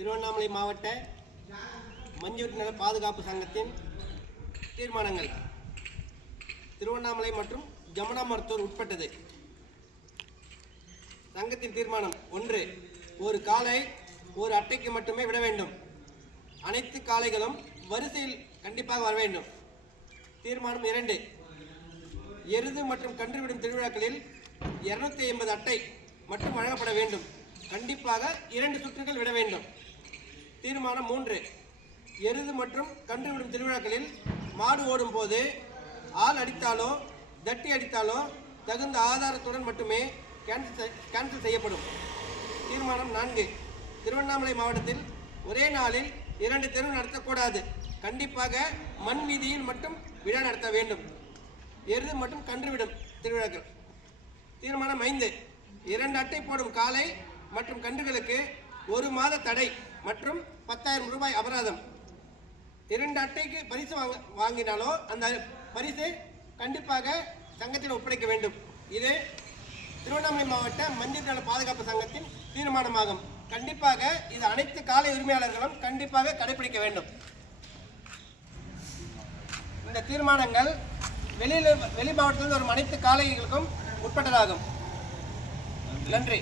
திருவண்ணாமலை மாவட்ட மஞ்சூர் நல பாதுகாப்பு சங்கத்தின் தீர்மானங்கள். திருவண்ணாமலை மற்றும் ஜமுனா மருத்துவர் உட்பட்டது. சங்கத்தின் தீர்மானம் 1. ஒரு காளை ஒரு அட்டைக்கு மட்டுமே விட வேண்டும். அனைத்து காளைகளும் வரிசையில் கண்டிப்பாக வர வேண்டும். தீர்மானம் 2. எருது மற்றும் கன்று விடும் திருவிழாக்களில் 250 அட்டை மட்டும் வழங்கப்பட வேண்டும். கண்டிப்பாக 2 சுற்றுகள் விட வேண்டும். தீர்மானம் 3. எருது மற்றும் கன்று விடும் திருவிழாக்களில் மாடு ஓடும் போது ஆள் அடித்தாலோ தட்டி அடித்தாலோ தகுந்த ஆதாரத்துடன் மட்டுமே கேன்சல் செய்யப்படும். தீர்மானம் 4. திருவண்ணாமலை மாவட்டத்தில் ஒரே நாளில் 2 தெரு நடத்தக்கூடாது. கண்டிப்பாக மண் வீதியில் மட்டும் விழா நடத்த வேண்டும். எருது மற்றும் கன்று விடும் திருவிழாக்கள். தீர்மானம் 5. 2 அட்டை போடும் காளை மற்றும் கன்றுகளுக்கு 1 மாத தடை மற்றும் 10,000 ரூபாய் அபராதம். 2 அட்டைக்கு பரிசு வாங்கினாலோ அந்த பரிசு கண்டிப்பாக சங்கத்தில் ஒப்படைக்க வேண்டும். இது திருவண்ணாமலை மாவட்ட மஞ்சள் நல பாதுகாப்பு சங்கத்தின் தீர்மானமாகும். கண்டிப்பாக இது அனைத்து காளை உரிமையாளர்களும் கண்டிப்பாக கடைபிடிக்க வேண்டும். இந்த தீர்மானங்கள் வெளி மாவட்டத்தில் வரும் அனைத்து காளைகளுக்கும் உட்பட்டதாகும். நன்றி.